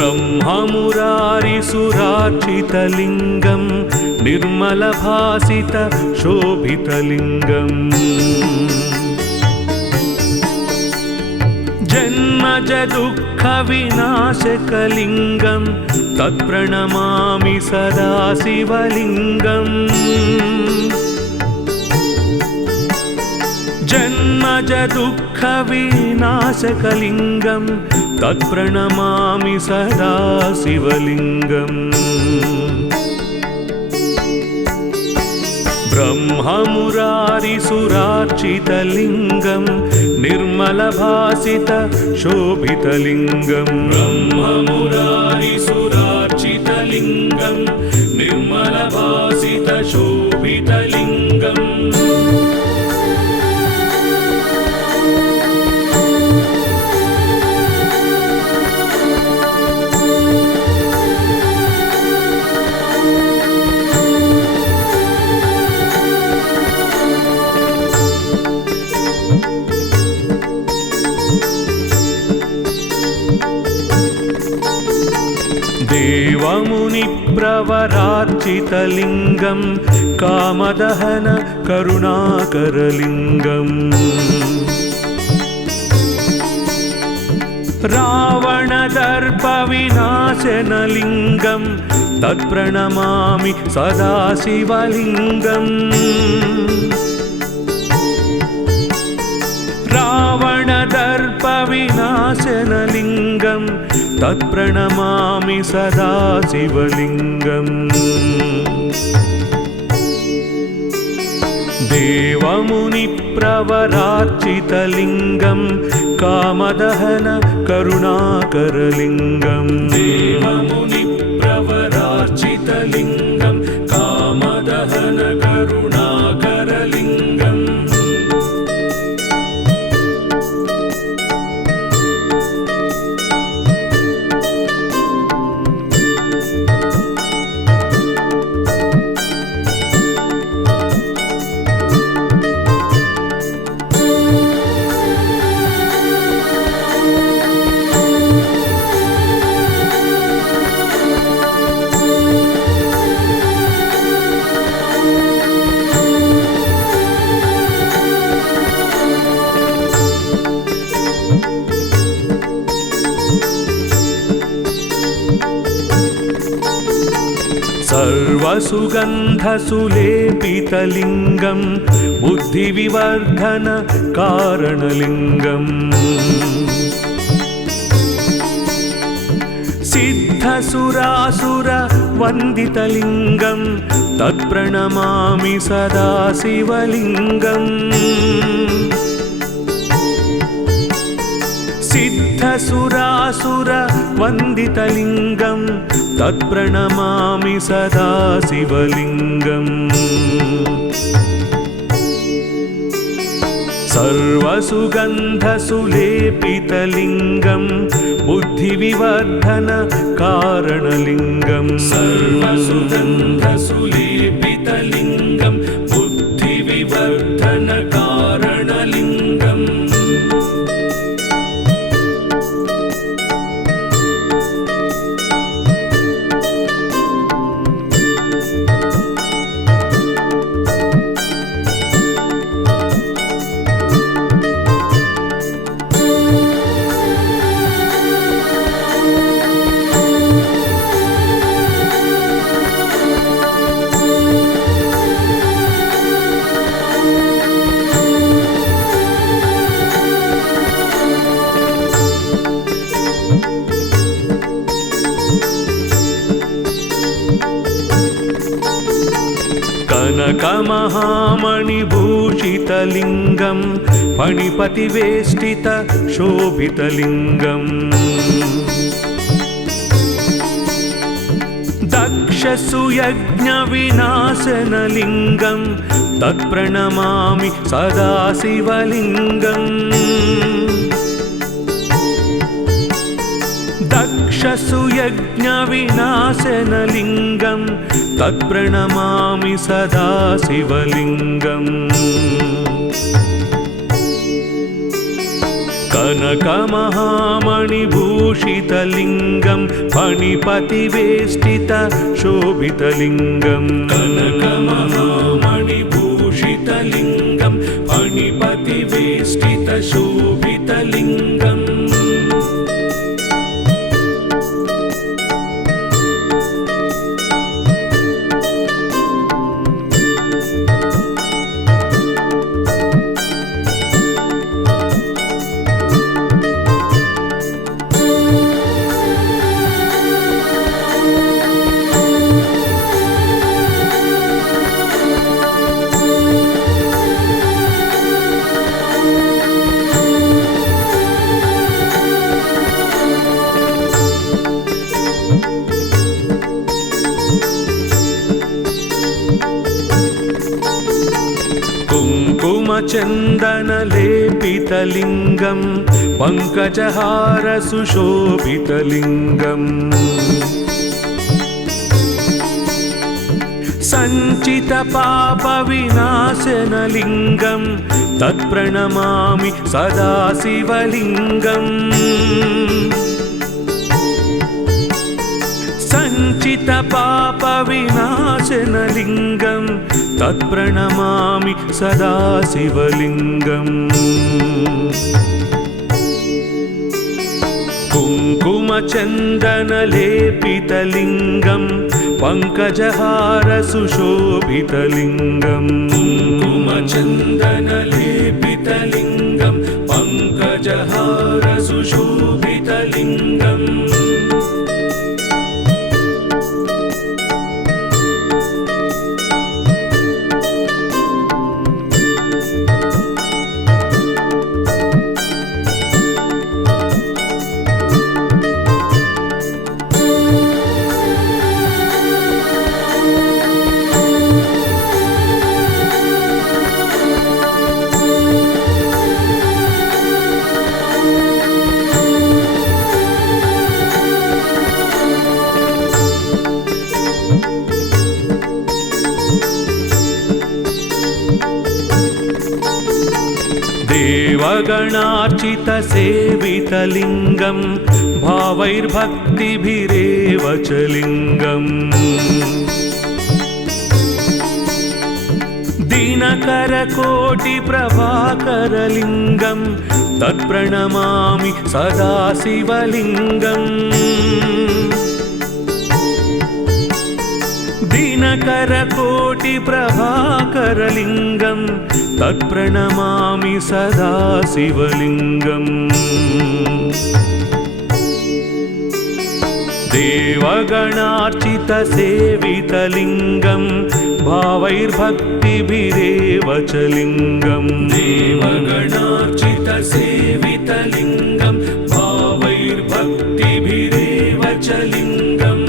ब्रह्ममुरारिसुरार्चितलिङ्गं निर्मलभासितशोभितलिङ्गम् जन्मजदुःखविनाशकलिङ्गं तत्प्रणमामि सदा शिवलिङ्गम् जन्मजदुःखविनाशकलिङ्गं तत्प्रणमामि सदा शिवलिङ्गम् ब्रह्ममुरारिसुरार्चितलिङ्गं निर्मलभासितशोभितलिङ्गम् ब्रह्ममुरारिसुरार्चितलिङ्गं निर्मलभासितशोभितलिङ्गम् देवमुनिप्रवरार्चितलिङ्गं कामदहन करुणाकरलिङ्गम् रावणदर्पविनाशनलिङ्गं तत्प्रणमामि सदा शिवलिङ्गम् रावणदर्पविनाशनलिङ्गं तत्प्रणमामि सदा शिवलिङ्गम् देवमुनिप्रवरार्चितलिङ्गं कामदहन करुणाकरलिङ्गम् देवमुनिप्रवरार्चितलिङ्गं कामदहन करुणाकरलिङ्गम् सर्वसुगन्धसुलेपितलिङ्गं बुद्धिविवर्धनकारणलिङ्गम् सिद्धसुरासुरवन्दितलिङ्गं तत्प्रणमामि सदा शिवलिङ्गम् सिद्धसुरासुरवन्दितलिङ्गं तत्प्रणमामि सदा शिवलिङ्गम् सर्वसुगन्धसुलेपितलिङ्गं बुद्धिविवर्धनकारणलिङ्गम् सर्वसुगन्धसुलेपितलिङ्गं बुद्धिविवर्धनकारणलिङ्गम् कनकमहामणिभूषितलिङ्गं फणिपतिवेष्टितशोभितलिङ्गम् दक्षसुयज्ञविनाशनलिङ्गं तत्प्रणमामि सदा शिवलिङ्गम् दक्षसुयज्ञविनाशनलिङ्गं तत्प्रणमामि सदा शिवलिङ्गम् कनकमहामणिभूषितलिङ्गं कनकमणिभूषितलिङ्गं फणिपतिवेष्टितशोभितलिङ्गं कनकमणिभूषितलिङ्गं फणिपतिवेष्टितशोभितलिङ्गम् कुङ्कुमचन्दनलेपितलिङ्गं पङ्कजहारसुशोभितलिङ्गम् सञ्चितपापविनाशनलिङ्गं तत्प्रणमामि सदा शिवलिङ्गम् सञ्चितपापविनाशनलिङ्गं तत्प्रणमामि सदा शिवलिङ्गम् कुङ्कुमचन्दनलेपितलिङ्गं पङ्कजहारसुशोभितलिङ्गं कुङ्कुमचन्दनलेपितलिङ्गं पङ्कजहारसुशोभितलिङ्गम् देवगणार्चितसेवितलिङ्गं भावैर्भक्तिभिरेव च लिङ्गम् दिनकरकोटिप्रभाकरलिङ्गं तत्प्रणमामि सदा शिवलिङ्गम् दिनकरकोटिप्रभाकरलिङ्गं तत्प्रणमामि सदा शिवलिङ्गम् देवगणार्चितसेवितलिङ्गं भावैर्भक्तिभिरेव च लिङ्गम् देवगणार्चितसेवितलिङ्गं भावैर्भक्तिभिरेव च लिङ्गम्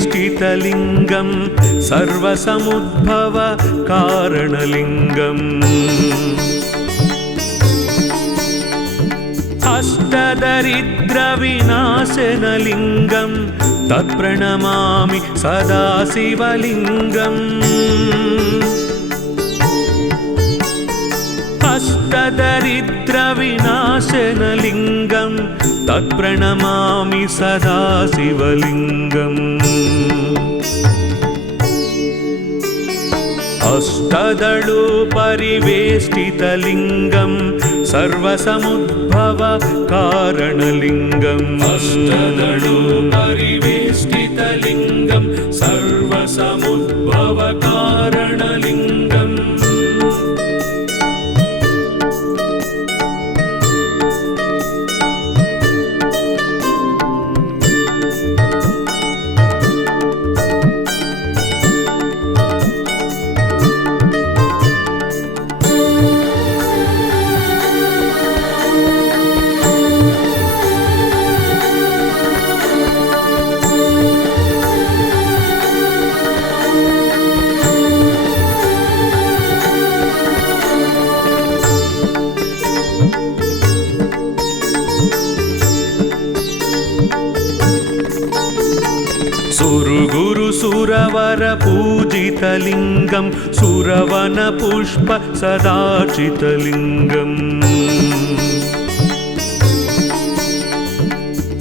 अष्टदलोपरिवेष्टितलिङ्गं सर्वसमुद्भवकारणलिङ्गम् अष्टदरिद्रविनाशनलिङ्गं तत्प्रणमामि सदा शिवलिङ्गम् अष्टदरिद्रविनाशनलिङ्गं तत्प्रणमामि सदा शिवलिङ्गम् अष्टदलोपरिवेष्टितलिङ्गं सर्वसमुद्भवकारणलिङ्गम् अष्टदलोपरिवेष्टितलिङ्गं सर्वसमुद्भवकारणलिङ्गम् सुरवरपूजितलिङ्गं सुरवनपुष्प सदार्चितलिङ्गम्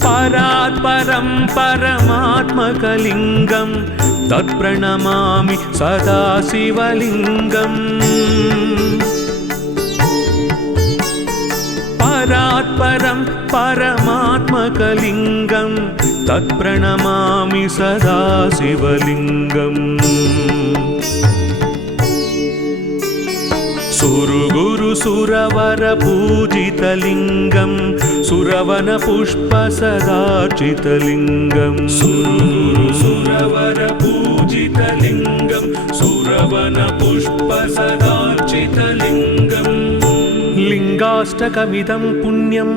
परात्परं परमात्मकलिङ्गं तत्प्रणमामि सदा शिवलिङ्गम् परात्परं परमात्मकलिङ्गं तत्प्रणमामि सदा शिवलिङ्गम् सुरगुरु सुरवरपूजितलिङ्गं सुरवनपुष्प सदार्चितलिङ्गं सुरगुरु सुरवरपूजितलिङ्गं सुरवनपुष्प सदार्चितलिङ्गम् लिङ्गाष्टकमिदं पुण्यं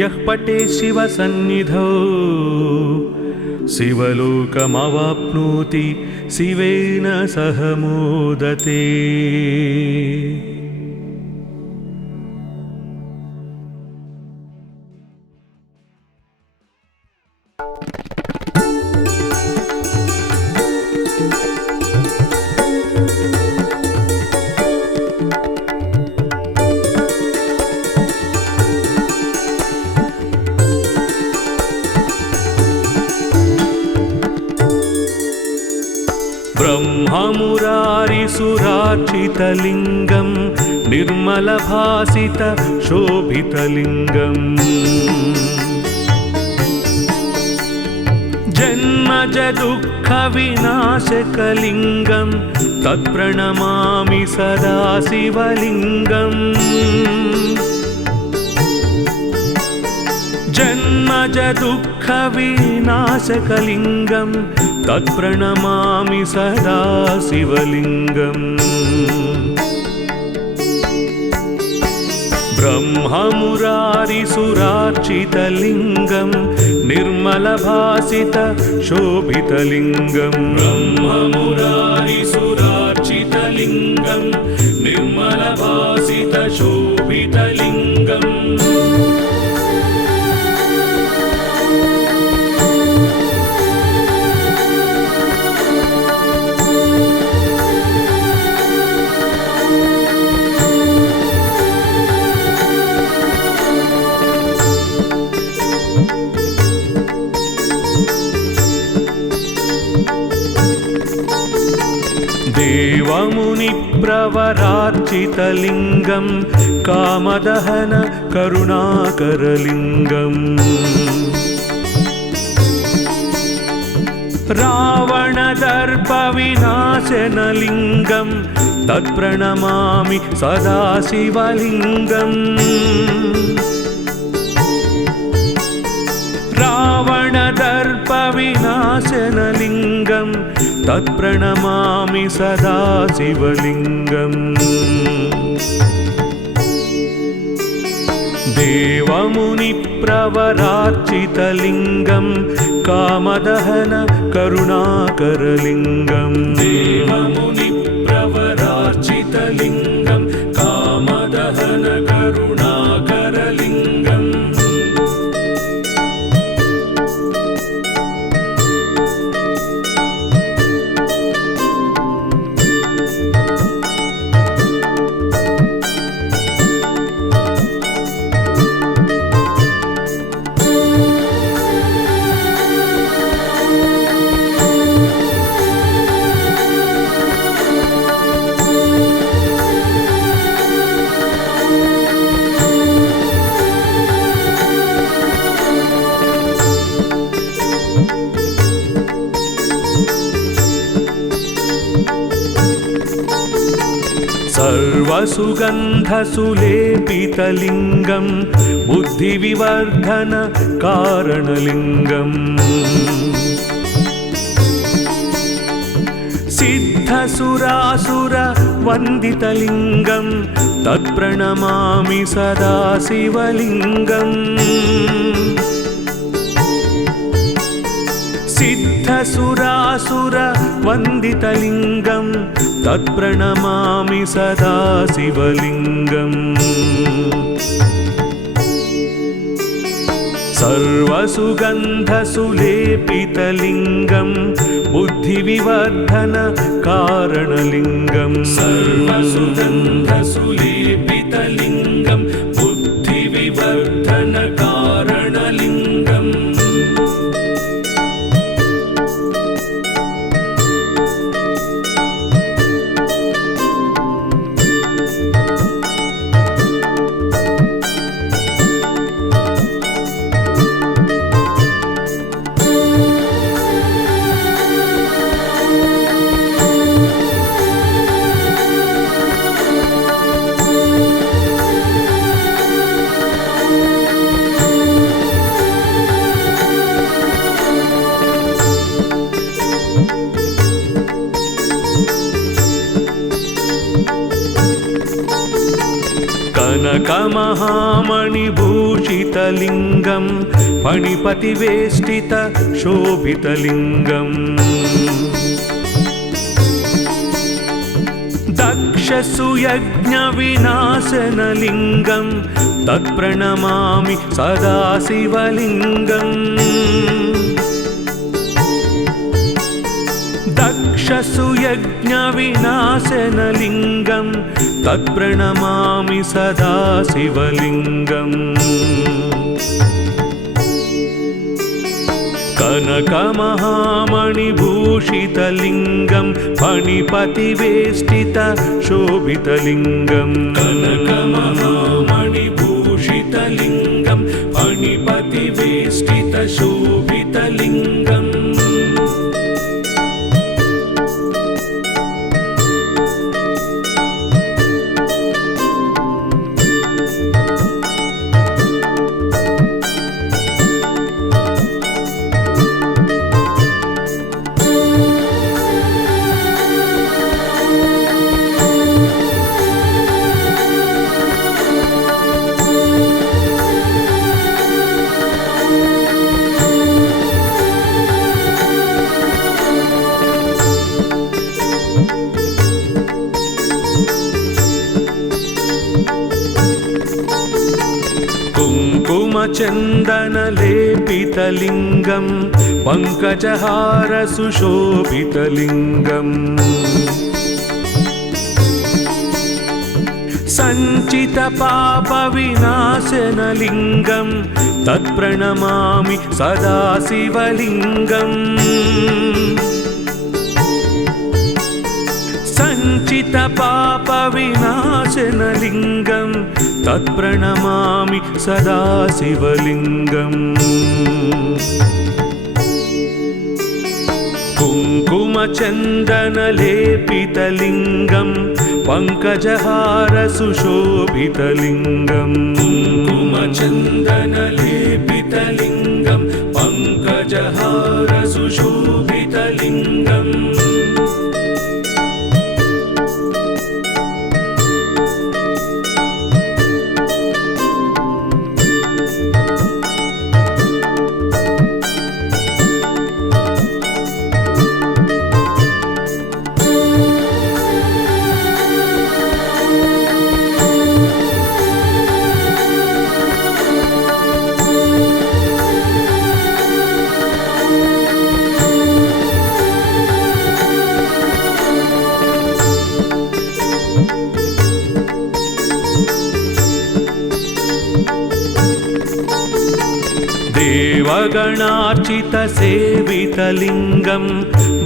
यः पठे शिवसन्निधौ शिवलोकमवाप्नोति शिवेन सह मोदते। ब्रह्ममुरारिसुरार्चितलिङ्गं निर्मलभासित शोभितलिङ्गम् जन्मजदुःखविनाशकलिङ्गं तत्प्रणमामि सदा शिवलिङ्गम् जन्मजदुःखविनाशकलिङ्गं तत्प्रणमामि सदा शिवलिङ्गम् ब्रह्ममुरारिसुरार्चितलिङ्गं निर्मलभासित शोभितलिङ्गम् ब्रह्ममुरारिसुरार्चितलिङ्गं निर्मलभासित शोभितलिङ्गम् देवमुनिप्रवरार्चितलिङ्गं कामदहन करुणाकरलिङ्गम् रावणदर्पविनाशनलिङ्गं तत्प्रणमामि सदा शिवलिङ्गम् रावणदर्पविनाशनलिङ्गं तत्प्रणमामि सदा शिवलिङ्गम् देवमुनिप्रवरार्चितलिङ्गं कामदहन करुणाकरलिङ्गम् देवमुनिप्रवरार्चितलिङ्गं कामदहन करुणाकरलिङ्गम् सर्वसुगन्धसुलेपितलिङ्गं बुद्धिविवर्धन कारणलिङ्गम् सिद्धसुरासुरवन्दितलिङ्गं तत्प्रणमामि सदा शिवलिङ्गम् सिद्धसुरासुरवन्दितलिङ्गं तत्प्रणमामि सदा शिवलिङ्गम् सर्वसुगन्धसुलेपितलिङ्गं बुद्धिविवर्धन कारणलिङ्गं सर्वसुगन्धसुलेपितलिङ्गं बुद्धिविवर्धन कारणलिङ्गम् कनकमहामणिभूषितलिङ्गं फणिपतिवेष्टित शोभितलिङ्गम् दक्षसुयज्ञविनाशनलिङ्गं तत्प्रणमामि सदा शिवलिङ्गम् दक्षसुयज्ञविनाशनलिङ्गं तत्प्रणमामि सदा शिवलिङ्गम् कनकमहामणिभूषितलिङ्गं फणिपतिवेष्टित शोभितलिङ्गं कनकमहामणिभूषितलिङ्गं फणिपतिवेष्टित शोभितलिङ्गम् कुङ्कुमचन्दनलेपितलिङ्गं पङ्कजहार सुशोभितलिङ्गम् सञ्चितपापविनाशनलिङ्गं तत्प्रणमामि सदा शिवलिङ्गम् सञ्चितपापविनाशनलिङ्गं तत्प्रणमामि सदा शिवलिङ्गम् कुङ्कुमचन्दनलेपितलिङ्गं पङ्कजहार सुशोभितलिङ्गं कुङ्कुमचन्दनलेपितलिङ्गं पङ्कजहार सुशोभितलिङ्गम् देवगणार्चितसेवितलिङ्गं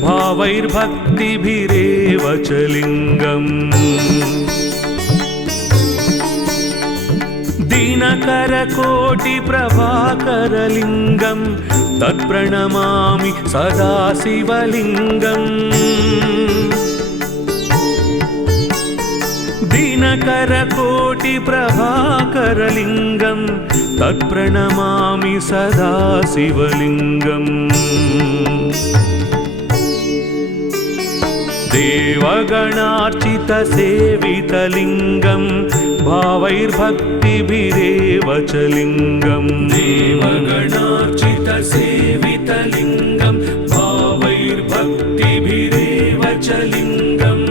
भावैर्भक्तिभिरेव च लिङ्गम् दिनकरकोटिप्रभाकरलिङ्गं तत्प्रणमामि सदा शिवलिङ्गम् दिनकरकोटिप्रभाकरलिङ्गं तत्प्रणमामि सदा शिवलिङ्गम् देवगणार्चितसेवितलिङ्गं भावैर्भक्तिभिरेव च लिङ्गम् देवगणार्चितसेवितलिङ्गं भावैर्भक्तिभिरेव च लिङ्गम्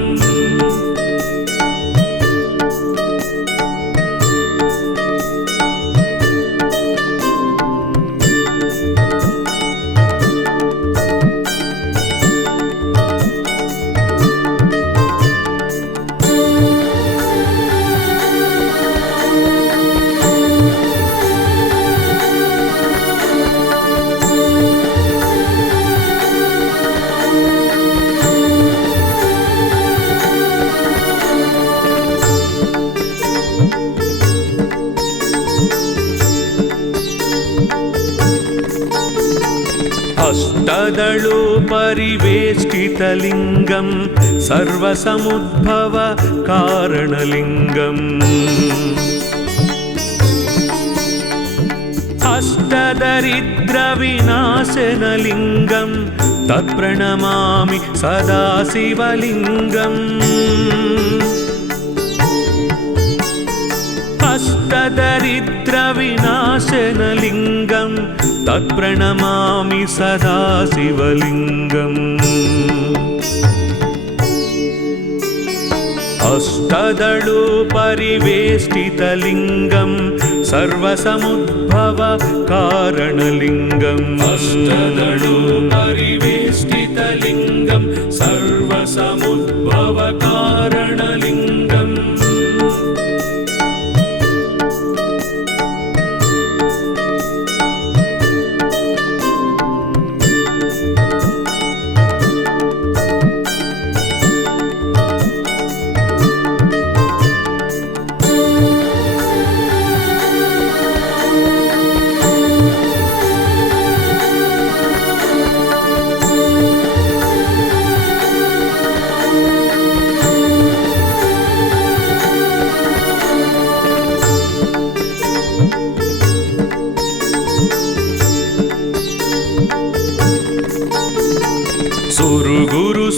अष्टदलो परिवेष्टितलिङ्गं सर्वसमुद्भव कारणलिङ्गम् अष्टदरिद्रविनाशनलिङ्गं तत्प्रणमामि सदा शिवलिङ्गम् अष्टदरिद्रविनाशनलिङ्गं तत्प्रणमामि सदा शिवलिङ्गम् अष्टदलो परिवेष्टितलिङ्गं सर्वसमुद्भव कारणलिङ्गम् अष्टदलो परिवेष्टितलिङ्गं सर्वसमुद्भव कारणलिङ्गम्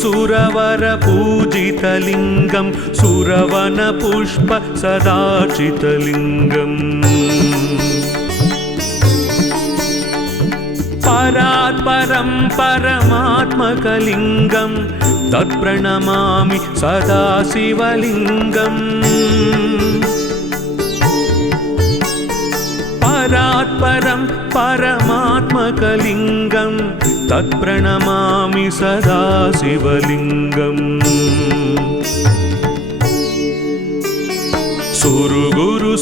सुरवर पूजितलिङ्गं सुरवन पुष्प सदाचितलिङ्गम् परात्परं परमात्मकलिङ्गं तत्प्रणमामि सदा शिवलिङ्गम् परात्परं परमात्मकलिङ्गं तत्प्रणमामि सदा शिवलिङ्गम्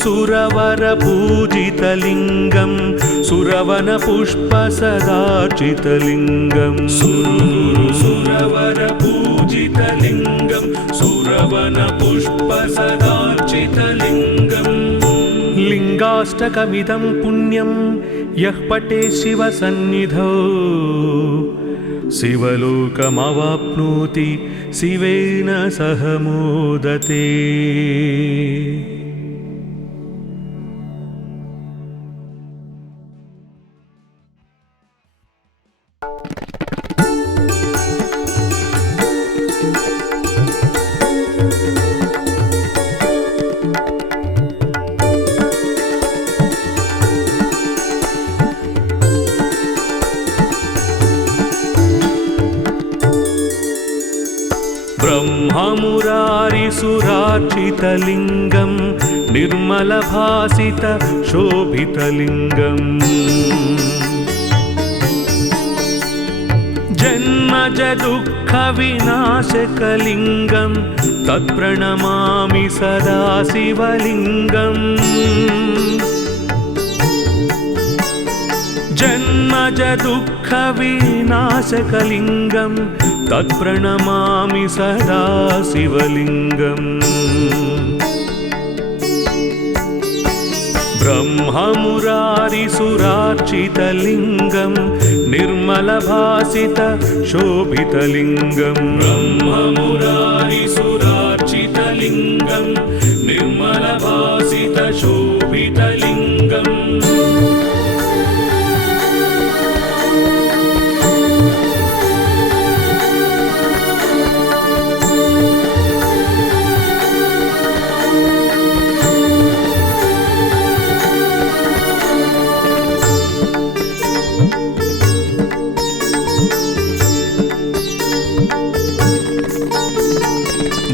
सुरवर पूजितलिङ्गं सुरवन पुष्प सदाचितलिङ्गं सुरवर पूजितलिङ्गं सुरवन पुष्प सदाचितलिङ्गम् लिङ्गाष्टकमिदं पुण्यं यः पठे शिवसन्निधौ शिवलोकमवाप्नोति शिवेन सह मोदते। ब्रह्ममुरारिसुरार्चितलिङ्गं निर्मलभासित शोभितलिङ्गम् जन्मजदुःखविनाशकलिङ्गं तत्प्रणमामि सदा शिवलिङ्गम् जन्मजदुःखविनाशकलिङ्गं तत्प्रणमामि सदा शिवलिङ्गम् ब्रह्ममुरारिसुरार्चितलिङ्गं निर्मलभासित शोभितलिङ्गम् ब्रह्ममुरारिसुरार्चितलिङ्गं निर्मलभासित शोभितलिङ्गम्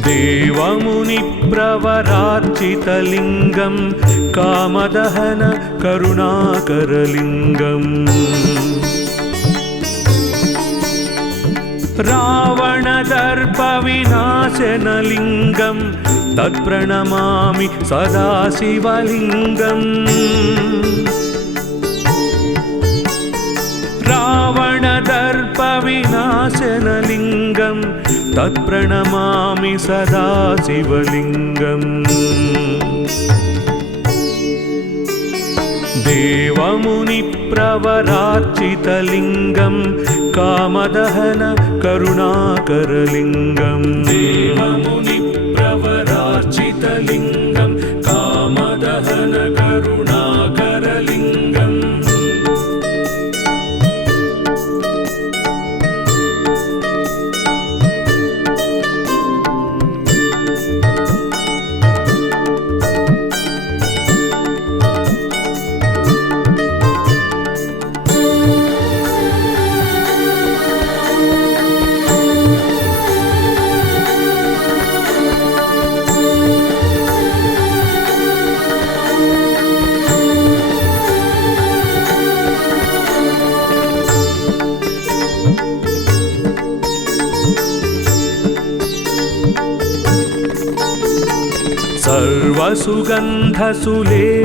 देवमुनिप्रवरार्चितलिङ्गं कामदहन करुणाकरलिङ्गम् रावणदर्पविनाशनलिङ्गं तत्प्रणमामि सदा शिवलिङ्गम् रावणदर्पविनाशनलिङ्गं तत्प्रणमामि सदा शिवलिङ्गम् देवमुनिप्रवरार्चितलिङ्गं कामदहन करुणाकरलिङ्गं देवमुनिप्रवरार्चितलिङ्गं कामदहन करुणाकरलिङ्गम्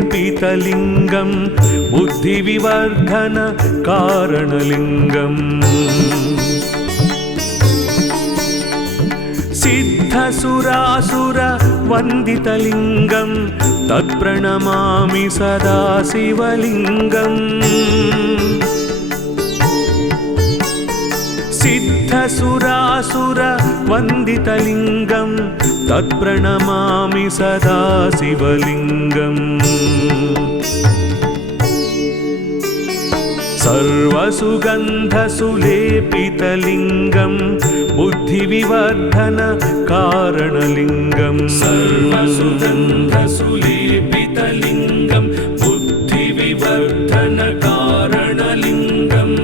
सर्वसुगन्धसुलेपितलिङ्गं बुद्धिविवर्धन कारणलिङ्गम् सिद्धसुरासुरवन्दितलिङ्गं तत्प्रणमामि सदा शिवलिङ्गम् सिद्धसुरासुरवन्दितलिङ्गं तत्प्रणमामि सदा शिवलिङ्गम् सर्वसुगन्धसुलेपितलिङ्गं बुद्धिविवर्धन कारणलिङ्गं सर्वसुगन्धसुलेपितलिङ्गं बुद्धिविवर्धन कारणलिङ्गम्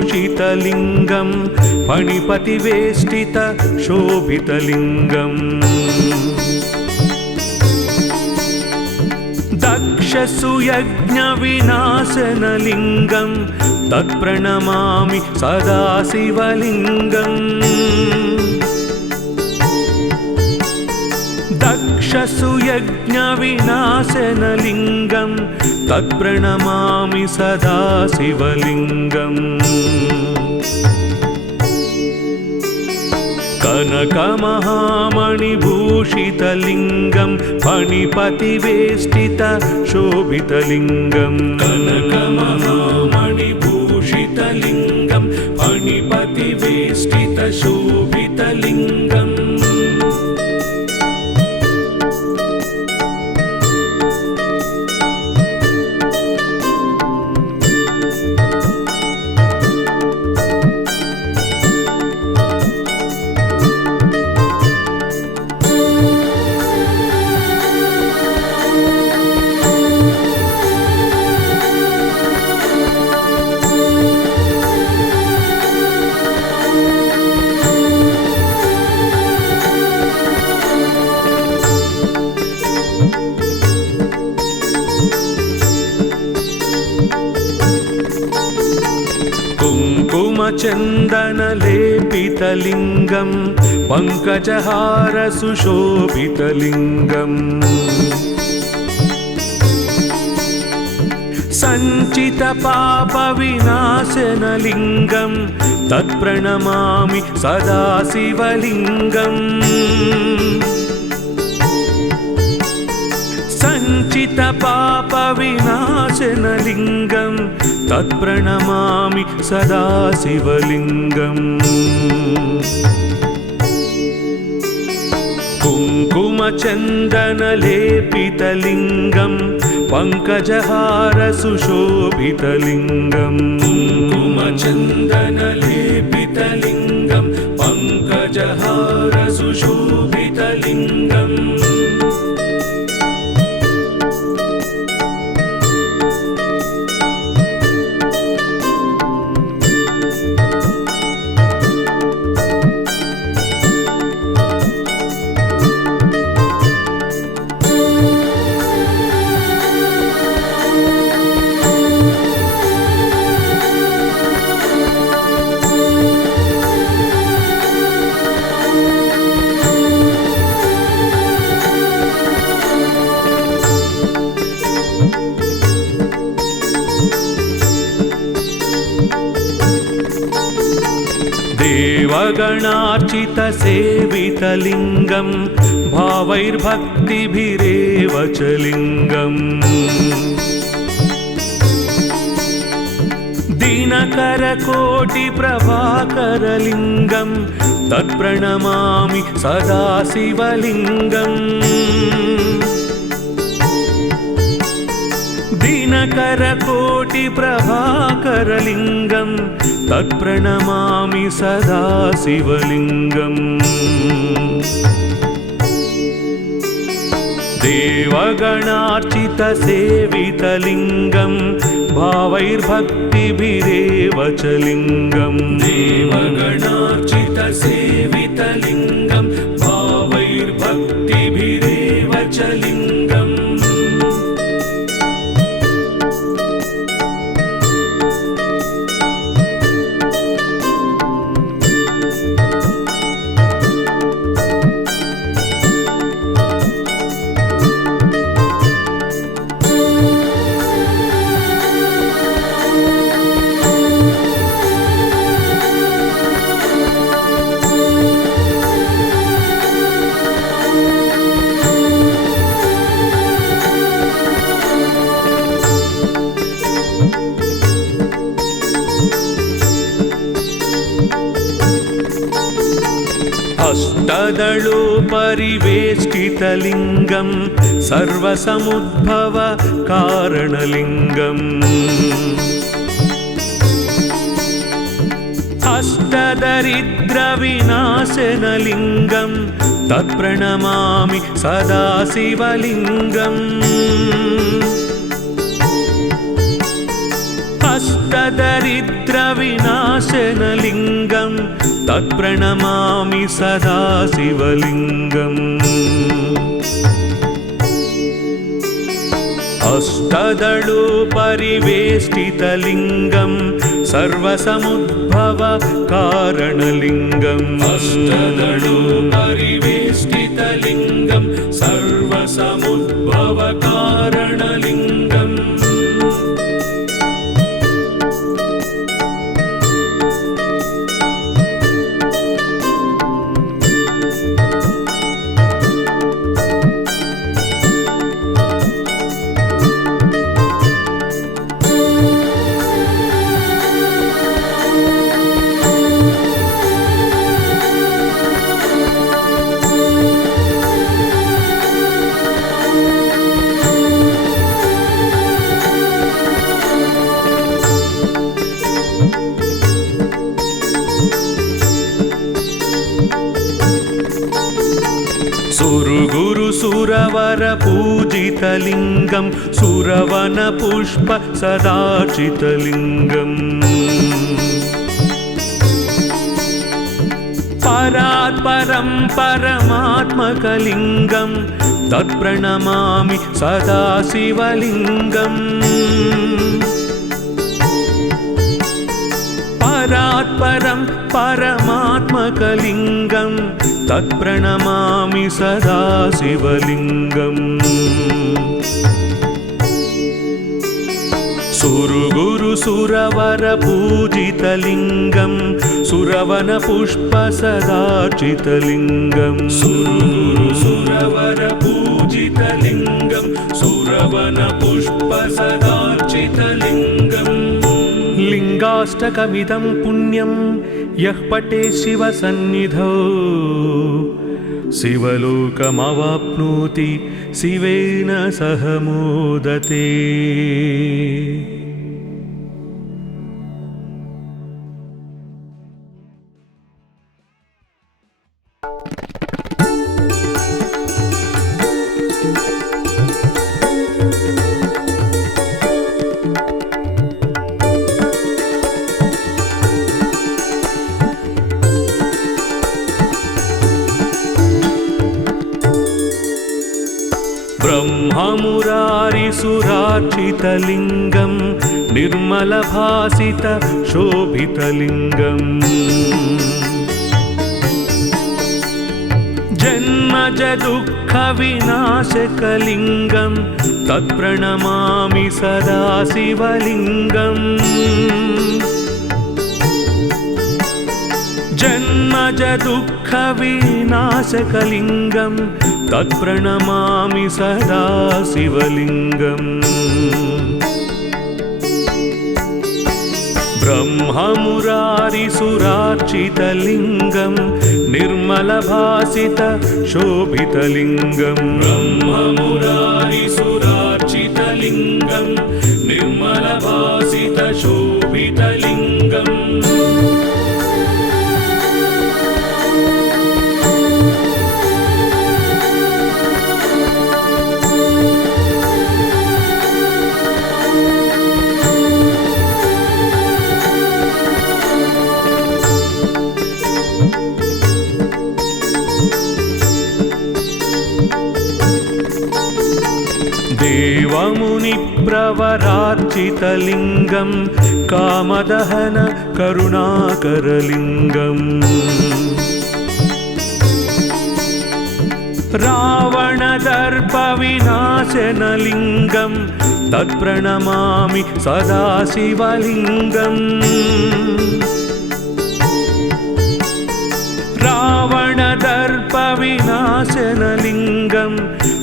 कनकमहामणिभूषितलिङ्गं फणिपतिवेष्टितशोभितलिङ्गम् दक्षसुयज्ञविनाशनलिङ्गं तत्प्रणमामि सदा शिवलिङ्गम् दक्षसुयज्ञविनाशनलिङ्गं तत्प्रणमामि सदा शिवलिङ्गम् कनकमहामणिभूषितलिङ्गं फणिपतिवेष्टितशोभितलिङ्गं कनकमहामणिभूषितलिङ्गं फणिपतिवेष्टितशोभितलिङ्गम् कुङ्कुमचन्दनलेपितलिङ्गं पङ्कजहारसुशोभितलिङ्गम् सञ्चितपापविनाशनलिङ्गं तत्प्रणमामि सदा शिवलिङ्गम् सञ्चितपापविनाशनलिङ्गं तत्प्रणमामि सदा शिवलिङ्गम् कुङ्कुमचन्दनलेपितलिङ्गं पङ्कजहारसुशोभितलिङ्गं कुङ्कुमचन्दनलेपितलिङ्गं पङ्कजहारसुशोभितलिङ्गम् देवगणार्चितसेवितलिङ्गं भावैर्भक्तिभिरेव च लिङ्गम् दिनकरकोटिप्रभाकरलिङ्गं तत्प्रणमामि सदा शिवलिङ्गम् दिनकरकोटिप्रभाकरलिङ्गं तत्प्रणमामि सदा शिवलिङ्गम् देवगणार्चितसेवितलिङ्गं भावैर्भक्तिभिरेव च लिङ्गम् देवगणार्चितसेवितलिङ्गं भावैर्भक्तिभिरेव च लिङ्गम् अष्टदलोपरिवेष्टितलिङ्गं सर्वसमुद्भव कारणलिङ्गम् अष्टदरिद्रविनाशनलिङ्गं तत्प्रणमामि सदा शिवलिङ्गम् अष्टदरिद्रविनाशनलिङ्गं तत्प्रणमामि सदा शिवलिङ्गम् अष्टदलोपरिवेष्टितलिङ्गं सर्वसमुद्भव कारणलिङ्गम् अष्टदलोपरिवेष्टितलिङ्गं सर्वसमुद्भव कारणलिङ्गम् सुरवरपूजितलिङ्गं सुरवनपुष्प सदार्चितलिङ्गम् परात्परं परमात्मकलिङ्गं तत्प्रणमामि सदा शिवलिङ्गम् परात्परं परमात्मकलिङ्गं तत्प्रणमामि सदा शिवलिङ्गम् सुरवरपूजितलिङ्गं सुरवनपुष्प सदार्चितलिङ्गं सुरवरपूजितलिङ्गं सुरवनपुष्प सदार्चितलिङ्गम् लिङ्गाष्टकमिदं पुण्यं यः पठेत् शिवसन्निधौ शिवलोकमवाप्नोति शिवेन सह मोदते। ब्रह्ममुरारिसुरार्चितलिङ्गं निर्मलभासित शोभितलिङ्गम् जन्मज दुःखविनाशकलिङ्गं तत्प्रणमामि सदा शिवलिङ्गम् जन्मज दुःखविनाशकलिङ्गं तत्प्रणमामि सदा शिवलिङ्गम् ब्रह्ममुरारिसुरार्चितलिङ्गं निर्मलभासित शोभितलिङ्गं ब्रह्ममुरारिसुरार्चितलिङ्गं निर्मलभासित शोभितलिङ्गम् देवमुनिप्रवरार्चितलिङ्गं कामदहन करुणाकरलिङ्गम् रावणदर्पविनाशनलिङ्गं तत्प्रणमामि सदा शिवलिङ्गम् रावणदर्पविनाशनलिङ्गं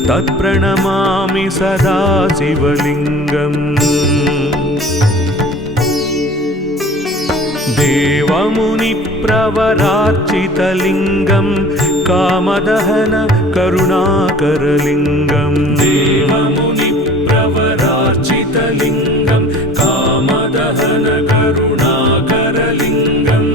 तत्प्रणमामि सदा शिवलिङ्गम् देवमुनिप्रवरार्चितलिङ्गं कामदहन करुणाकरलिङ्गम् देवमुनिप्रवरार्चितलिङ्गं कामदहन करुणाकरलिङ्गम्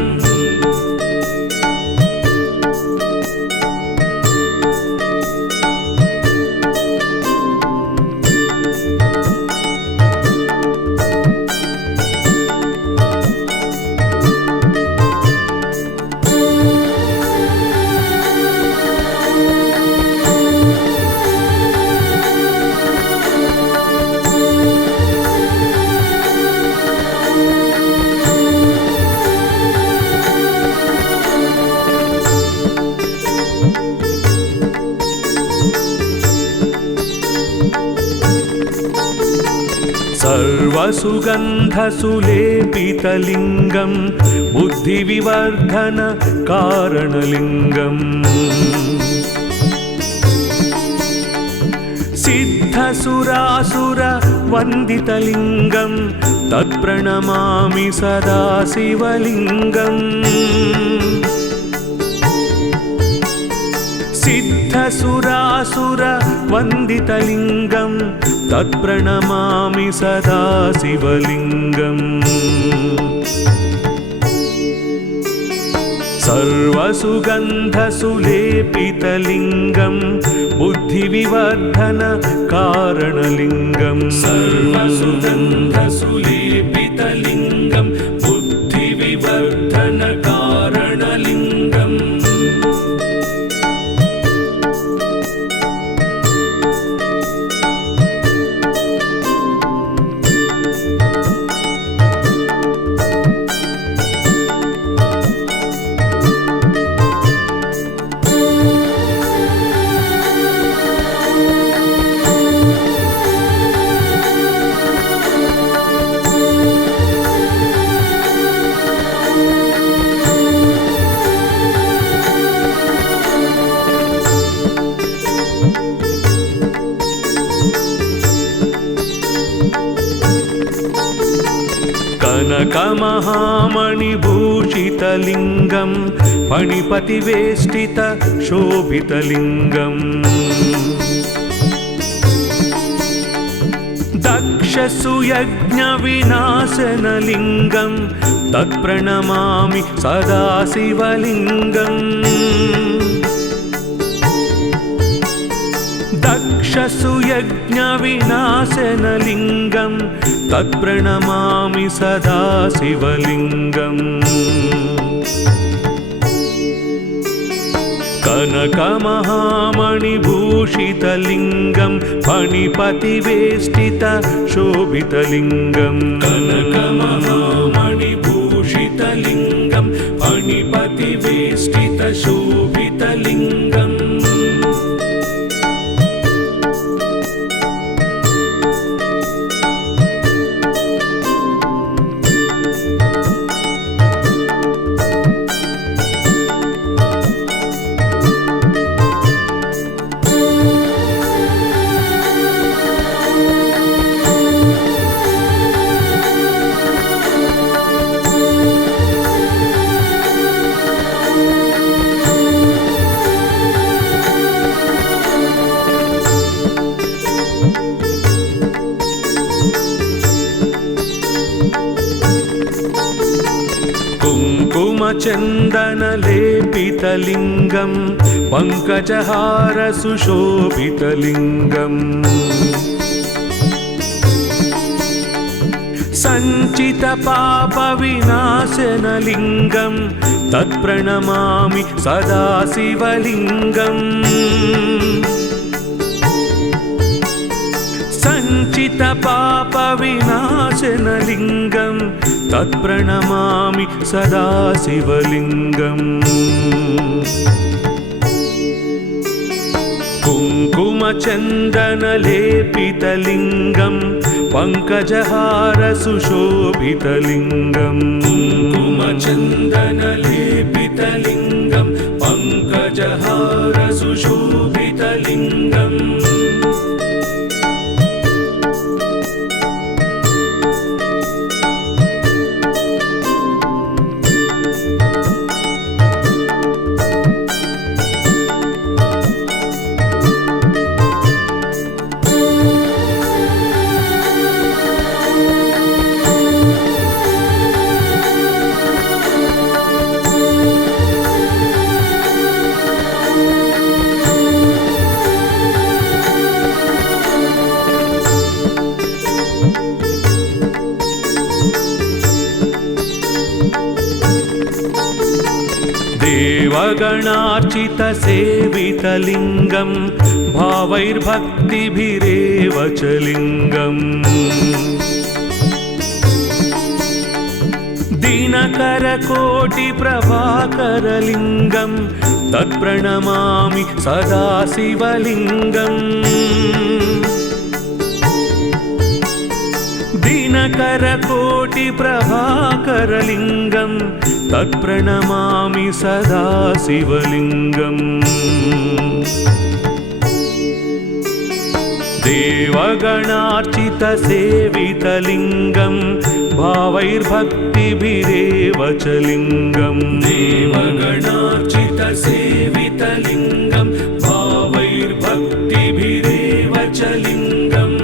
सर्वसुगन्धसुलेपितलिङ्गं बुद्धिविवर्धन कारणलिङ्गम् सिद्धसुरासुरवन्दितलिङ्गं तत्प्रणमामि सदा शिवलिङ्गम् सिद्धसुरासुरवन्दितलिङ्गं तत्प्रणमामि सदा शिवलिङ्गम् सर्वसुगन्धसुलेपितलिङ्गं बुद्धिविवर्धन कारणलिङ्गं सर्वसुगन्धसुलेपितलिङ्गं बुद्धिविवर्धन कारणलिङ्गम् कनकमहामणिभूषितलिङ्गं फणिपतिवेष्टित शोभितलिङ्गम् दक्षसुयज्ञविनाशनलिङ्गं तत्प्रणमामि सदा शिवलिङ्गम् दक्षसुयज्ञविनाशनलिङ्गं तत्प्रणमामि सदा शिवलिङ्गम् कनकमहामणिभूषितलिङ्गं फणिपतिवेष्टित शोभितलिङ्गं कनकमहामणिभूषितलिङ्गं फणिपतिवेष्टित शोभितलिङ्गम् कुङ्कुमचन्दनलेपितलिङ्गं पङ्कजहारसुशोभितलिङ्गम् सञ्चितपापविनाशनलिङ्गं तत्प्रणमामि सदा शिवलिङ्गम् सञ्चितपापविनाशनलिङ्गं तत्प्रणमामि सदा शिवलिङ्गम् कुङ्कुमचन्दनलेपितलिङ्गं पङ्कजहारसुशोभितलिङ्गम् कुङ्कुमचन्दनलेपितलिङ्गं पङ्कजहारसुशोभितलिङ्गम् देवगणार्चितसेवितलिङ्गं भावैर्भक्तिभिरेव च लिङ्गम् दिनकरकोटिप्रभाकरलिङ्गं तत्प्रणमामि सदा शिवलिङ्गम् दिनकरकोटिप्रभाकरलिङ्गं तत्प्रणमामि सदा शिवलिङ्गम् देवगणार्चितसेवितलिङ्गं भावैर्भक्तिभिरेव च लिङ्गम् देवगणार्चितसेवितलिङ्गं भावैर्भक्तिभिरेव च लिङ्गम्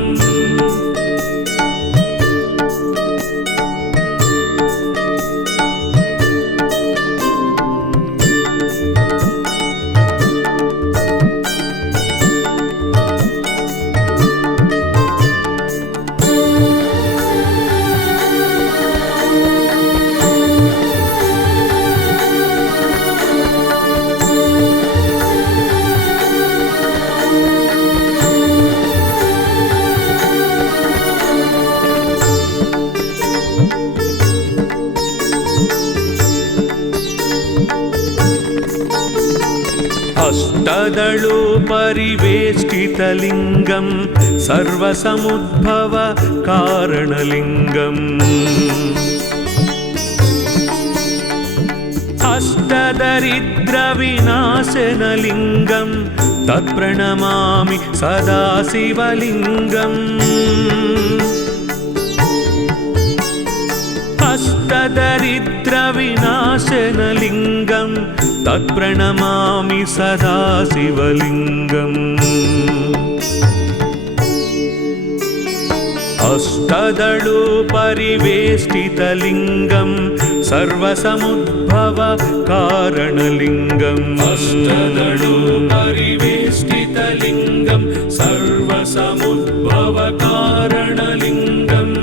अष्टदलोपरिवेष्टितलिङ्गं सर्वसमुद्भव कारणलिङ्गम् अष्टदरिद्रविनाशनलिङ्गं तत्प्रणमामि सदा शिवलिङ्गम् अष्टदरिद्रविनाशनलिङ्गं तत्प्रणमामि सदा शिवलिङ्गम् अष्टदलोपरिवेष्टितलिङ्गं सर्वसमुद्भव कारणलिङ्गम् अष्टदलोपरिवेष्टितलिङ्गं सर्वसमुद्भव कारणलिङ्गम्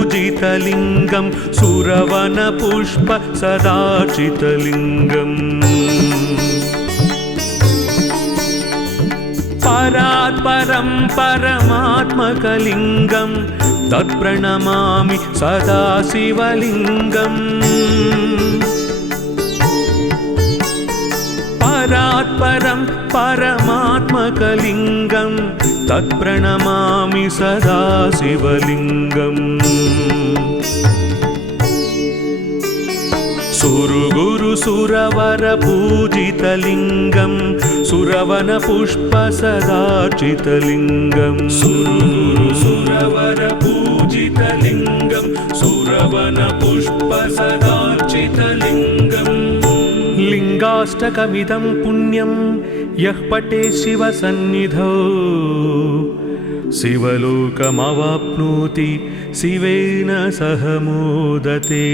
सुरवरपूजितलिङ्गं सुरवनपुष्प सदाचितलिङ्गम् परात्परं परमात्मकलिङ्गं तत्प्रणमामि सदा शिवलिङ्गम् परात् परं परमात्मकलिङ्गं तत्प्रणमामि सदा शिवलिङ्गम् सुरगुरु सुरवर पूजितलिङ्गं सुरवन पुष्प सदार्चितलिङ्गं सुरगुरु सुरवर पूजितलिङ्गं सुरवन पुष्प सदार्चितलिङ्गम् लिङ्गाष्टकमिदं पुण्यं यः पठे शिवसन्निधौ शिवलोकमवाप्नोति शिवेन सह मोदते।